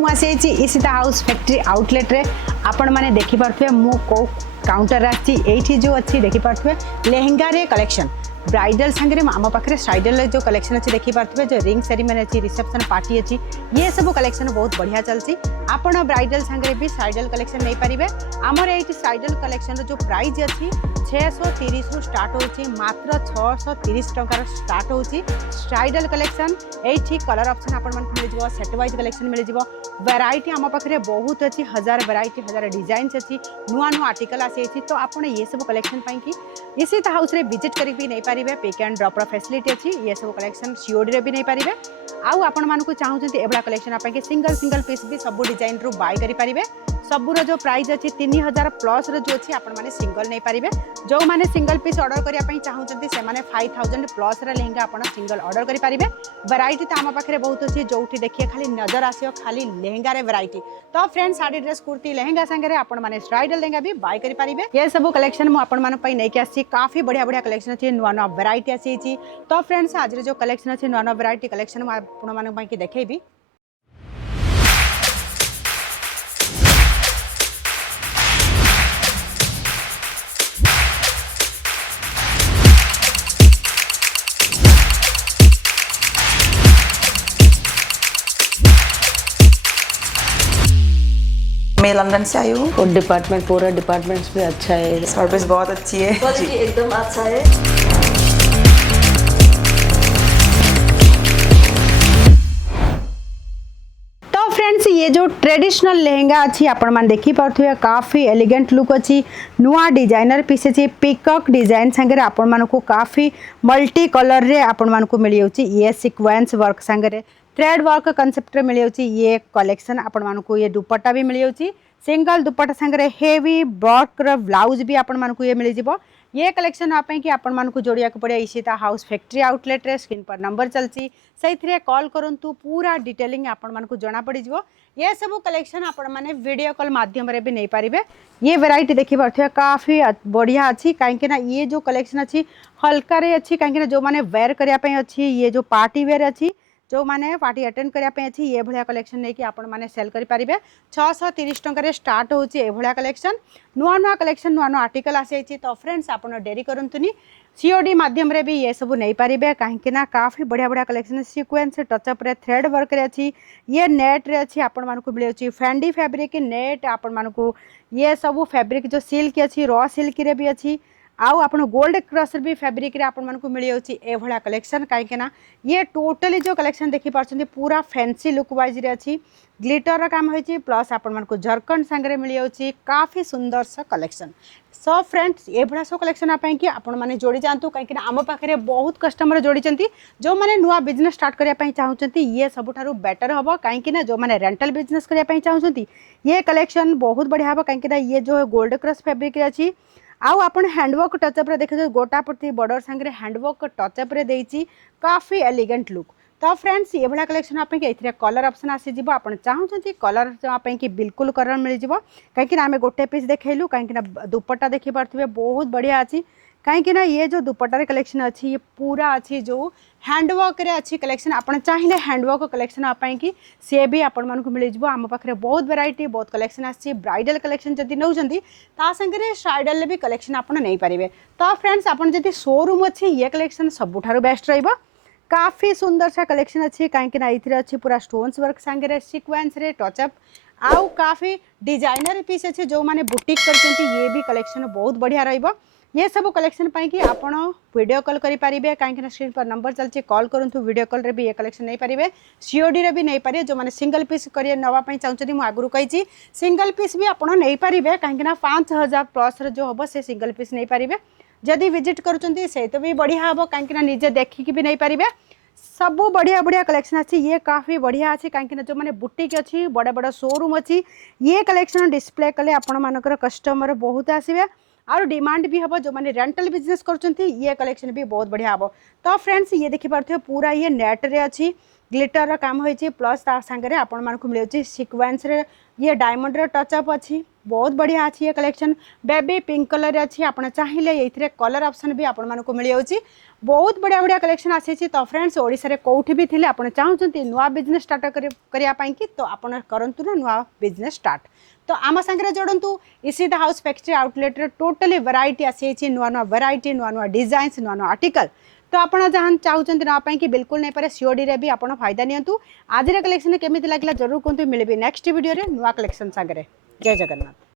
मुझे Ishita house factory outlet रे आपण मैंने देखिपे मु कौ काउंटर आठी जो अच्छी देखिपे लेहेंगा रे कलेक्शन ब्राइडल सांगे आम पाखे साइडल जो कलेक्शन अच्छी देखिपे जो रिंग सेरेमनी अच्छी रिसेप्शन पार्टी अच्छी ये सब कलेक्शन बहुत बढ़िया चलती आपण ब्राइडल सांगे भी साइडल कलेक्शन नहीं पारे आमर ये साइडल कलेक्शन जो प्राइस अच्छी 630 रु स्टार्ट होची मात्र 630 टंकार स्टार्ट होची साइडल कलेक्शन ये कलर ऑप्शन आपण मन मिल जाव सेट वाइज कलेक्शन मिल जाव वैरायटी आम पाखे बहुत अच्छी हजार वैरायटी हजार डिजाइन अच्छी नुआ नुआ आर्टिकल आसी तो आपण ये सब कलेक्शन पाई इसी हाउस रे विजिट करी भी नहीं पारे पिक एंड ड्रॉप फैसिलिटी अच्छी ये सब कलेक्शन सीओडी रे भी नहीं पारे आउ आपण मानकु चाहूचंती एबला कलेक्शन आपके सिंगल सिंगल पीस भी सब डिजाइन रू बाय करि पारिबे सबुर जो प्राइस अच्छी 3000 प्लस रो जो अच्छी आपण माने सिंगल नहीं पारिबे जो माने सिंगल पीस ऑर्डर करिया पई चाहूचंती से माने 5000 प्लस रे लेहेंगा आपण सिंगल ऑर्डर करि पारिबे वैरायटी तो आम पाखे बहुत अच्छी जोठी देखिए खाली नजर आसियो खाली लेहेंगा रे वैरायटी तो फ्रेंड्स साड़ी ड्रेस कुर्ती लेहेंगा संगे आपण माने ब्राइडल लेहेंगा भी बाय करि पारिबे ये सब कलेक्शन मु आपण मान पई नै के आसी काफी बढ़िया बढ़िया कलेक्शन अच्छी नुआ नुआ वैरायटी आसी तो फ्रेंड्स आज जो कलेक्शन अच्छी नुआ नुआ वैरायटी कलेक्शन मु आपण मान पई देखेबी मैं लंदन से आई हूँ। और डिपार्टमेंट पूरा डिपार्टमेंट्स भी अच्छा है, सर्विस बहुत अच्छी है, क्वालिटी एकदम अच्छा है। तो फ्रेंड्स ये जो ट्रेडिशनल लेहेंगा अच्छी आपण मान देखि पारथुए काफी एलिगेंट लुक अच्छी नुआ डिजाइनर पीस अच्छी पिकॉक डिजाइन संगे आपण मान को काफी मल्टी कलर रे आपण मान को मिल जाउची ये सीक्वेंस वर्क संगे थ्रेड वर्क कंसेप्ट रे मिल जाउची ये कलेक्शन आपण मान को ये दुपट्टा भी मिल जाउची सिंगल दुपट्टा संगे हेवी वर्क रो ब्लाउज भी आपण मान को ये मिल जिवो ये कलेक्शन आप कि आपण मान को जोड़िया पड़े इसीता हाउस फैक्ट्री आउटलेट रे स्क्रीन पर नंबर चलची से कॉल करंतु पूरा डिटेलिंग आपण मान को जना पड़ी जिवो ये सब कलेक्शन आपण माने वीडियो कॉल माध्यम रे भी नहीं पारिबे ये वैरायटी देखि पारथि काफी बढ़िया अच्छी कहीं ना ये जो कलेक्शन अच्छी हल्का रे अच्छी कहीं जो माने वेयर करिया पे अच्छी ये जो पार्टी वेयर अच्छी जो माने पार्टी अटेंड करिया पे अच्छी ये भलिया कलेक्शन नहीं कि आपण माने सेल करि पारिबे 630 टंका रे स्टार्ट होची ए भलिया कलेक्शन नुआ नुआ कलेक्शन नुआ नुआ आर्टिकल आसी तो फ्रेंड्स आपण डेरी करंतुनी सीओडी माध्यम रे भी ये सब नहीं पारिबे कहीं ना काफी बढ़िया बढ़िया कलेक्शन सीक्वेंस टचअप रे थ्रेड वर्क रे अच्छी ये नेट रे अच्छी आपण मान को मिले फैंडी फैब्रिक नेट आपण मान को ये सब फैब्रिक जो सिल्क अच्छी रॉ सिल्क रे भी अच्छी आउ आपण गोल्ड क्रश भी फैब्रिक रे आपण मानकु मिल जाउची ए भला कलेक्शन काहे ना ये टोटली जो कलेक्शन देखि पारछन्ती पूरा फैंसी लुक वाइज रे अछि ग्लिटर रा काम होईची प्लस आपण मानकु झरकन संगे मिल जाउची काफी सुंदर सा कलेक्शन सो फ्रेंड्स ए भला सो कलेक्शन आपन कि आपण माने जोड़ी जानतु काहे ना आम पाखरे बहुत कस्टमर जोड़ी चंती जो माने नुआ बिजनेस स्टार्ट करिया पई चाहउचंती ये सबठारु बेटर हबो काहे ना जो माने रेंटल बिजनेस करिया पई चाहउचंती ये कलेक्शन बहुत बढ़िया हबो काहे ना ये जो गोल्ड क्रश फैब्रिक रे अछि आउ आपण हैंडवर्क टचअप रे देखे गोटा प्रति बॉर्डर संगे हैंडवर्क टचअप रे देइची काफी एलिगेंट लुक तो फ्रेंड्स ये भला कलेक्शन आप कलर ऑप्शन आसी जिवो आपण चाहूचंती कलर आप बिल्कुल कलर मिल जिवो कहीं आम गोटे पीस देखैलु कहीं दुपट्टा देखि पारथिबे बहुत बढ़िया अच्छी कहीं ना ये जो दुपट्टा कलेक्शन अच्छी ये पूरा अच्छी जो हैंडवर्क रे अच्छी कलेक्शन आपन चाहिए हैंडवर्क कलेक्शन आपाई कि सी भी आपण मान को मिल जाव आम पाखे बहुत वैरायटी बहुत कलेक्शन आसी ब्राइडल कलेक्शन जदि नौचंती ता संगे साइडल भी कलेक्शन आपन नहीं पारिबे तो फ्रेंड्स आपन जदि शोरूम अच्छी ये कलेक्शन सबुठारु बेस्ट रहइबो काफी सुंदर सा कलेक्शन अच्छी कहीं ना इथिरे अच्छी पूरा स्टोन्स वर्क संगे सीक्वेंस रे टचअप आउ काफी डिजाइनर पीस अच्छे जो माने बुटीक करचंती ये भी कलेक्शन बहुत बढ़िया रहइबो ये सब कलेक्शन पाई कि आपण वीडियो कॉल करि पारिबे कहीं स्क्रीन पर नंबर चलची कॉल करंतु वीडियो कॉल रे भी ये कलेक्शन नहीं पारिबे सीओडी रे भी नहीं पारे जो माने सिंगल पीस करिए नवा पई चाहउछथि मु आगुरु कहिची सिंगल पीस भी आपण नहीं पारिबे कहीं ना 5000 प्लस रे जो होबो से सिंगल पीस नहीं पारिबे जदि विजिट करूचंती से तो भी बढ़िया हबो कहीं ना निजे देखिक भी नहीं पारिबे सब बढ़िया बढ़िया कलेक्शन अच्छी ये काफी बढ़िया अच्छी कहीं जो मैंने बुटीक अच्छी बड़े बड़े शोरूम अच्छी ये कलेक्शन डिस्प्ले कले आपण मानकर कस्टमर बहुत आसबे और डिमांड भी हम जो मैंने रेंटल बिजनेस करछंती ये कलेक्शन भी बहुत बढ़िया हम तो फ्रेंड्स ये देखि पारथि पूरा ये नेट रे अच्छी ग्लिटर रा काम होइछि प्लस ता संगे आपण मान को मिलउछि सीक्वेंस रे ये डायमंड रे टचअप अच्छी बहुत बढ़िया अच्छी ये कलेक्शन बेबी पिंक कलर अच्छी आपन चाहिए ये कलर ऑप्शन भी आपण मान को मिल जाउछि बहुत बढ़िया बढ़िया कलेक्शन आसी तो फ्रेंड्स ओडिशा रे कोठी भी थिले आपण चाहउछंती नुवा बिजनेस स्टार्ट करिया पई कि तो आपण करंतु ना नुवा बिजनेस स्टार्ट तो आम सांगे जोड़ू इसी द हाउस फैक्ट्री आउटलेट रे टोटली वैरायटी आसी नुआ नुआ वैरायटी नुआ नुआ डिजाइन्स नुआ नुआ आर्टिकल तो आपड़ जहाँ चाहते नापी कि बिल्कुल नहीं पारे सीओडी रे भी आप फायदा नियंतु आज कलेक्शन केमी लगे जरूर कहते मिलबी नेक्स्ट वीडियो रे नुआ कलेक्शन सागरे जय जगन्नाथ।